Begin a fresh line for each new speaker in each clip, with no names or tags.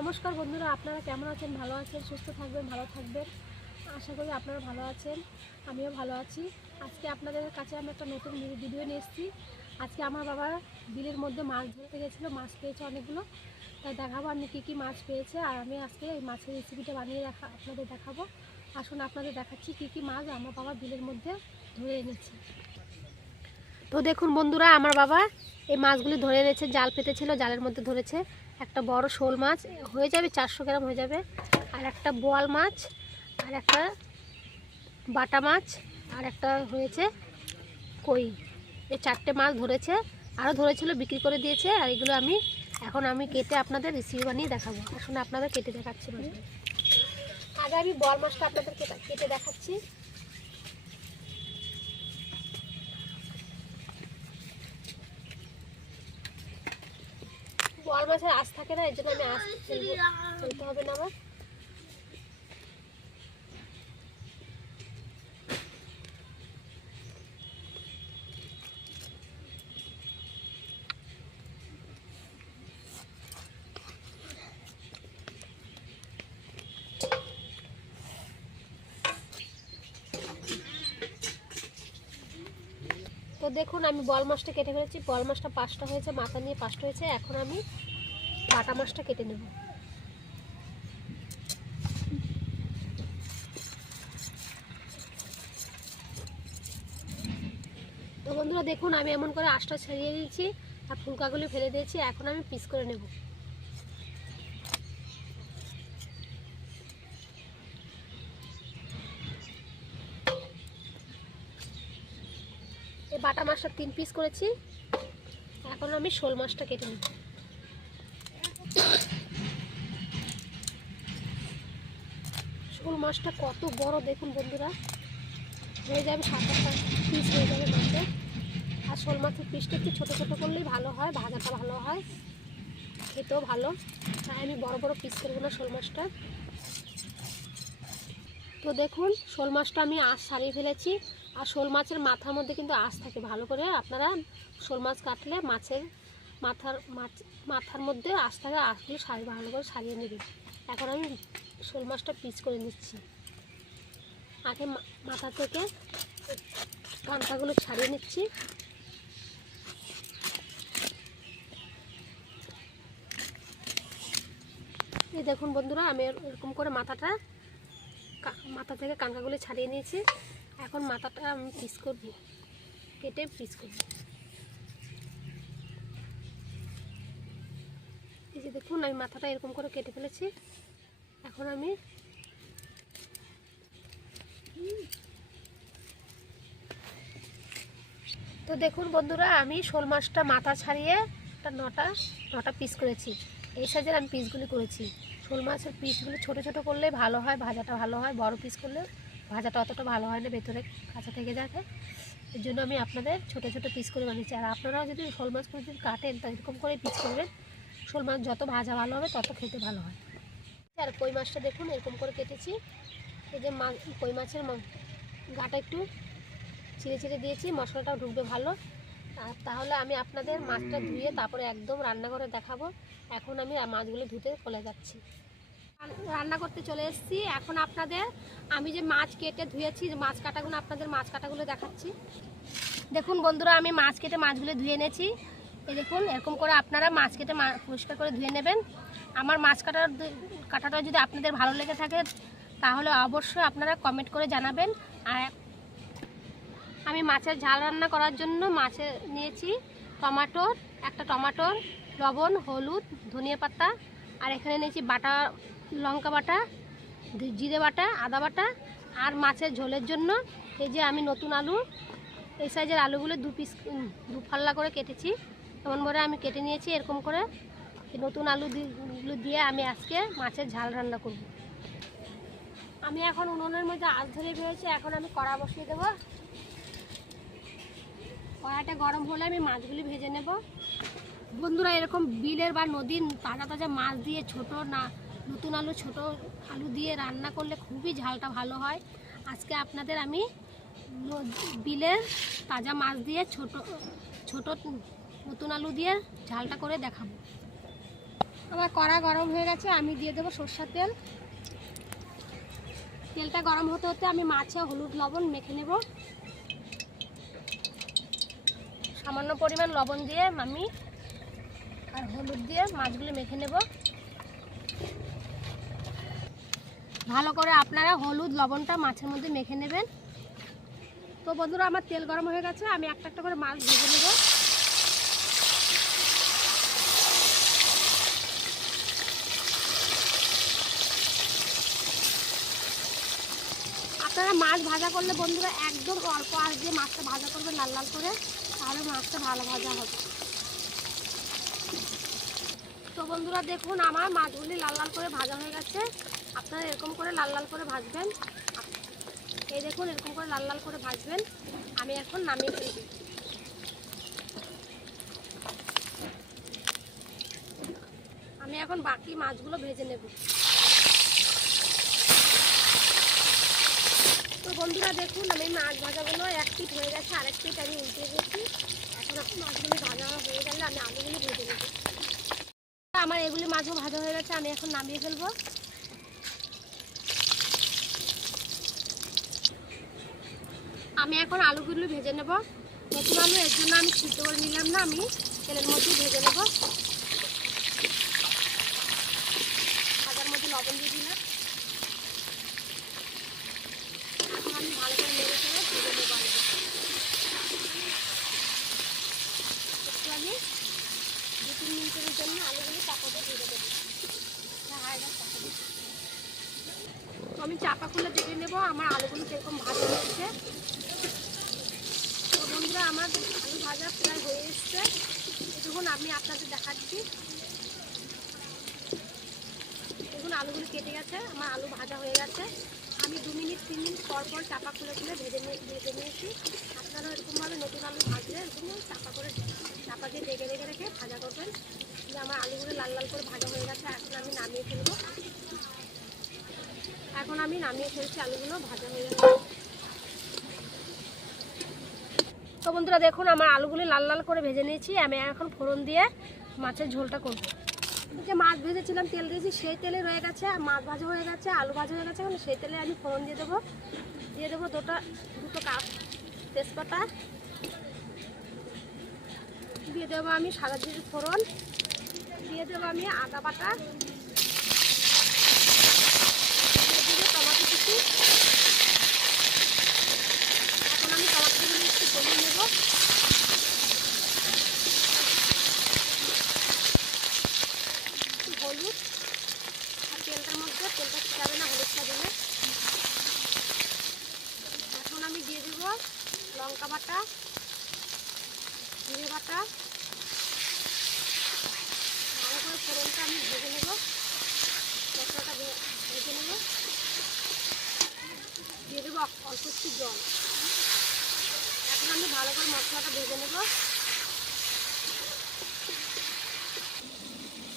নমস্কার বন্ধুরা, আপনারা কেমন আছেন? ভালো আছেন? সুস্থ থাকবেন? ভালো থাকবেন? আশা করি আপনারা ভালো আছেন। আমিও ভালো আছি। আজকে আপনাদের কাছে আমি একটা নতুন ভিডিও নিয়ে এসেছি। আজকে আমার বাবা বিলের মধ্যে মাছ ধরতে গেছিল, মাছ পেয়েছে অনেকগুলো। তাই দেখাবো আমি কী কী মাছ পেয়েছে, আর আমি আজকে এই মাছের রেসিপিটা বানিয়ে দেখা আপনাদের দেখাবো। আসুন আপনাদের দেখাচ্ছি কী কী মাছ আমার বাবা বিলের মধ্যে ধরে এনেছে। তো দেখুন বন্ধুরা, আমার বাবা এই মাছগুলি ধরে এনেছে, জাল পেতেছিল, জালের মধ্যে ধরেছে। একটা বড় শোল মাছ হয়ে যাবে চারশো গ্রাম হয়ে যাবে। আর একটা বোয়াল মাছ, আর একটা বাটা মাছ, আর একটা হয়েছে কই? এই চারটে মাছ ধরেছে আরও ধরেছিল, বিক্রি করে দিয়েছে, আর এগুলো আমি এখন আমি কেটে আপনাদের রেসিপি বানিয়ে দেখাবো। আসুন আপনাদের কেটে দেখাচ্ছি। আগে আমি বল মাছটা আপনাদের কেটে দেখাচ্ছি। বল মাছের আঁশ থাকে না এর জন্য আমি আঁশ ফেলতে হবে না আমার। তো দেখুন, আমি বল মাছটা কেটে ফেলেছি। বল মাছটা পাঁচটা হয়েছে, মাথা নিয়ে পাঁচটা হয়েছে। এখন আমি বাটা মাছটা কেটে নেব। তো বন্ধুরা দেখুন, আমি এমন করে আশটা ছাড়িয়ে দিয়েছি আর ফুলকাগুলি ফেলে দিয়েছি, এখন আমি পিস করে নেব। বাটা মাছটা তিন পিস করেছি, এখন আমি শোল মাছটা কেটে নেব। শোল মাছটা কত বড় দেখুন বন্ধুরা। হয়ে যাবে সাত আটটা পিস হয়ে যাবে মাছের আর শোল মাছের পিসটা একটু ছোটো ছোটো করলেই ভালো হয়, ভাজাটা ভালো হয়, খেতেও ভালো। তাই আমি বড় বড় পিস করব না শোল মাছটা। তো দেখুন, শোল মাছটা আমি আঁশ সারিয়ে ফেলেছি। আর শোল মাছের মাথার মধ্যে কিন্তু আঁশ থাকে ভালো করে। আপনারা শোল মাছ কাটলে মাছের মাথার মাছ মাথার মধ্যে আঁশ থাকে আঁশগুলো সারি ভালো করে সারিয়ে নেবে। এখন আমি শোল মাছটা পিস করে নিচ্ছি। আগে মাথা থেকে কাঁটাগুলো ছাড়িয়ে নিচ্ছি। এই দেখুন বন্ধুরা, আমি এর- এরকম করে মাথাটা মাথা থেকে কানকাগুলো ছাড়িয়ে নিয়েছি। এখন মাথাটা আমি পিস করব, কেটে পিস করব। এই যে দেখুন, আমি মাথাটা এরকম করে কেটে ফেলেছি। এখন আমি তো দেখুন বন্ধুরা, আমি শোল মাছটা মাথা ছাড়িয়ে একটা নটা নটা পিস করেছি। এই সাইজের আমি পিসগুলি করেছি। শোল মাছের পিসগুলি ছোট ছোট করলে ভালো হয়, ভাজাটা ভালো হয়। বড় পিস করলে ভাজাটা অতটা ভালো হয় না, ভেতরে কাঁচা থেকে যাবে। এর জন্য আমি আপনাদের ছোট ছোট পিস করে বানিয়েছি। আর আপনারাও যদি শোল মাছ যদি কাটেন, তা এরকম করে পিস করবেন শোল মাছ যত ভাজা ভালো হবে, তত খেতে ভালো হয়। আর কই মাছটা দেখুন, এরকম করে কেটেছি। এই যে মা কই মাছের গাটা একটু চিড়ে চিড়ে দিয়েছি, মশলাটাও ঢুকবে ভালো। আর তাহলে আমি আপনাদের মাছটা ধুয়ে তারপরে একদম রান্না করে দেখাবো। এখন আমি মাছগুলো ধুতে চলে যাচ্ছি। রান্না করতে চলে এসেছি। এখন আপনাদের, আমি যে মাছ কেটে ধুয়েছি মাছ কাটাগুলো, আপনাদের মাছ কাটাগুলো দেখাচ্ছি। দেখুন বন্ধুরা, আমি মাছ কেটে মাছগুলো ধুয়ে এনেছি। এই দেখুন, এরকম করে আপনারা মাছ কেটে পরিষ্কার করে ধুয়ে নেবেন। আমার মাছ কাটার কাটাটা যদি আপনাদের ভালো লেগে থাকে, তাহলে অবশ্যই আপনারা কমেন্ট করে জানাবেন। আর আমি মাছের ঝাল রান্না করার জন্য মাছে নিয়েছি টমাটোর, একটা টমাটোর, লবণ, হলুদ, ধনিয়া পাতা, আর এখানে নিয়েছি বাটা, লঙ্কা বাটা জিরে বাটা, আদা বাটা, আর মাছের ঝোলের জন্য এই যে আমি নতুন আলু, এই সাইজের আলুগুলো দু পিস দু ফাল্লা করে কেটেছি। এমন করে আমি কেটে নিয়েছি, এরকম করে নতুন আলু দি- গুলো দিয়ে আমি আজকে মাছের ঝাল রান্না করব। আমি এখন উনুনের মধ্যে আঁচ ধরে ফেলেছি এখন আমি কড়া বসিয়ে দেবো। কড়াটা গরম হলে আমি মাছগুলি ভেজে নেব। বন্ধুরা, এরকম বিলের বা নদীর তাজা তাজা মাছ দিয়ে ছোট না, নতুন আলু, ছোট আলু দিয়ে রান্না করলে খুবই ঝালটা ভালো হয়। আজকে আপনাদের আমি বিলের তাজা মাছ দিয়ে ছোট ছোট নতুন আলু দিয়ে ঝালটা করে দেখাবো। আমার কড়া গরম হয়ে গেছে, আমি দিয়ে দেবো সর্ষার তেল। তেলটা গরম হতে হতে আমি মাছে হলুদ লবণ মেখে নেব। সামান্য পরিমাণ লবণ দিয়ে আমি আর হলুদ দিয়ে মাছগুলো মেখে নেব। ভালো করে আপনারা হলুদ লবণটা মাছের মধ্যে মেখে নেবেন। তো বন্ধুরা, আমার তেল গরম হয়ে গেছে, আমি একটা একটা করে মাছ ভেজে নেব। আপনারা মাছ ভাজা করলে বন্ধুরা একদম অল্প আঁচ দিয়ে মাছটা ভাজা করবেন, লাল লাল করে। তাহলে মাছটা ভালো ভাজা হবে। তো বন্ধুরা দেখুন, আমার মাছগুলি লাল লাল করে ভাজা হয়ে গেছে। আপনারা এরকম করে লাল লাল করে ভাজবেন। এই দেখুন, এরকম করে লাল লাল করে ভাজবেন। আমি এখন নামিয়ে ফেলবি আমি এখন বাকি মাছগুলো ভেজে নেব। তো বন্ধুরা দেখুন, আমি মাছ ভাজাগুলো এক পিঠ হয়ে গেছে, আরেক পিঠ আমি উল্টে গেছি এখন আপনি মাছগুলি ভাজা হয়ে গেলে আমি আলুগুলি ভেজে নেব। আমার এগুলি মাছও ভাজা হয়ে গেছে, আমি এখন নামিয়ে ফেলব। আমি এখন আলুগুলো ভেজে নেব। নতুন আলু এর জন্য আমি সিদ্ধ করে নিলাম না, আমি তেলের মধ্যেই ভেজে নেব। ভাজার মধ্যে লবণ দিয়ে দিলাম এখন আমি ভালো করে নেড়ে ফেলে ভেজে নেব আলুগুলো। একটু আমি দু তিন মিনিটের জন্য আলুগুলো চাপাতে ভেজে দেবো হাই চাপা দেবো খুলে দেখে নেব, আমার আলুগুলো কীরকম ভাজা হয়েছে। তো বন্ধুরা, আমার আলু ভাজা প্রায় হয়ে এসছে। দেখুন, আমি আপনাদের দেখাচ্ছি। দেখুন, আলুগুলো কেটে গেছে, আমার আলু ভাজা হয়ে গেছে। আমি দু মিনিট, তিন মিনিট পর পর চাপা খুলে খুলে ভেজে ভেজে নিয়েছি। আপনারা এরকমভাবে নতুন আলু ভাজলে এরকম চাপা করে চাপা দিয়ে রেখে রেখে রেখে ভাজা করবেন। আমার আলুগুলো লাল লাল করে ভাজা হয়ে গেছে, এখন আমি নামিয়ে ফেলব। এখন আমি নামিয়ে ফেলছি আলুগুলো, ভাজা হয়ে গেছে। তো বন্ধুরা দেখুন, আমার আলুগুলি লাল লাল করে ভেজে নিয়েছি। আমি এখন ফোড়ন দিয়ে মাছের ঝোলটা করব। যে মাছ ভেজেছিলাম, তেল দিয়েছি, সেই তেলে রয়ে গেছে, মাছ ভাজা হয়ে গেছে, আলু ভাজা হয়ে গেছে, এখন সেই তেলে আমি ফোড়ন দিয়ে দেবো। দিয়ে দেবো দুটো দুটো কাপ তেজপাতা। দিয়ে দেবো আমি সাদা জিরে ফোড়ন। দিয়ে দেবো আমি আদা বাটা দিয়ে কুচি এখন আমি টমাটোগুলো একটু গলিয়ে নেব। হলুদ। আর তেলটার মধ্যে, তেলটা যাবে না হলুদটা দিলে এখন আমি দিয়ে দেব লঙ্কা বাটা, জিরে বাটা ভালো করে ফোড়নটা আমি ভেজে নেব মশলাটা ভে- ভেজে নেব দিয়ে দেবো অল্প একটু জল। এখন আমি ভালো করে মশলাটা ভেজে নেব।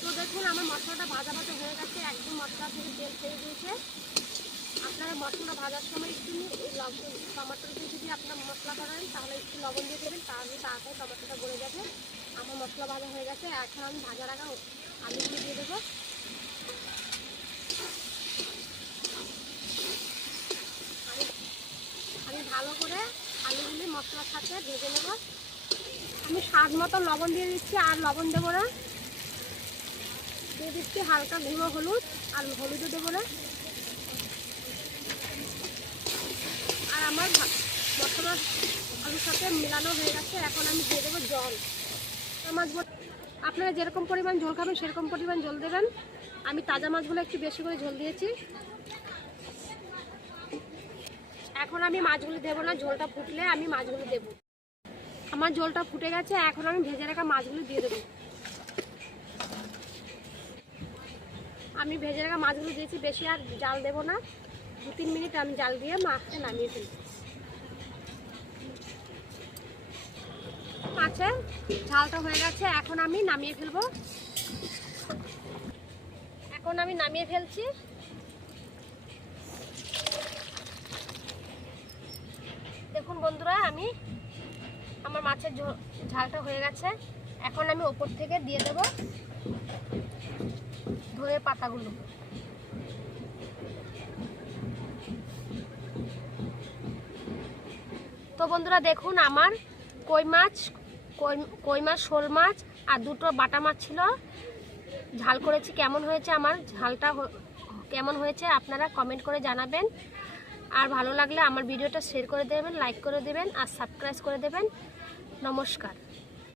তো দেখুন, আমার মশলাটা ভাজা ভাজা হয়ে গেছে, একদম মশলা থেকে তেল ছেড়ে দিয়েছে। আপনারা মশলা ভাজার সময় একটু লবণ, টমাটোর দিয়ে যদি আপনার মশলা করেন, তাহলে একটু লবণ দিয়ে দেবেন, তাহলে তাড়াতাড়ি টমাটোটা গলে যাবে। আমার মশলা ভাজা হয়ে গেছে, এখন আমি ভাজা রাখা আলুগুলো দিয়ে দেবো আমি আমি ভালো করে আলুগুলি মশলার সাথে ভেজে নেব। আমি স্বাদ মতো লবণ দিয়ে দিচ্ছি, আর লবণ দেবো না। দিয়ে দিচ্ছি হালকা গুঁড়ো হলুদ, আর হলুদও দেবো না। আর আমার মশলা আলুর সাথে মেলানো হয়ে গেছে, এখন আমি দিয়ে দেবো জল। মাছ আপনারা যেরকম পরিমাণ ঝোল খাবেন, সেরকম পরিমাণ জল দেবেন। আমি তাজা মাছগুলো একটু বেশি করে ঝোল দিয়েছি। এখন আমি মাছগুলো দেবো না, ঝোলটা ফুটলে আমি মাছগুলো দেবো। আমার ঝোলটা ফুটে গেছে, এখন আমি ভেজে রাখা মাছগুলো দিয়ে দেবো। আমি ভেজে রাখা মাছগুলো দিয়েছি, বেশি আর জাল দেবো না। দু তিন মিনিট আমি জাল দিয়ে মাছটা নামিয়ে ফেলব। মাছের ঝালটা হয়ে গেছে, এখন আমি নামিয়ে ফেলব। এখন আমি নামিয়ে ফেলছি। দেখুন বন্ধুরা, আমি আমার মাছের ঝালটা হয়ে গেছে। এখন আমি ওপর থেকে দিয়ে দেবো ধরে পাতাগুলো। তো বন্ধুরা, দেখুন আমার কই মাছ কই মাছ, শোল মাছ আর দুটো বাটা মাছ ছিল। ঝাল করেছি, কেমন হয়েছে আমার ঝালটা কেমন হয়েছে আপনারা কমেন্ট করে জানাবেন। আর ভালো লাগলে আমার ভিডিওটা শেয়ার করে দেবেন লাইক করে দেবেন আর সাবস্ক্রাইব করে দেবেন। নমস্কার।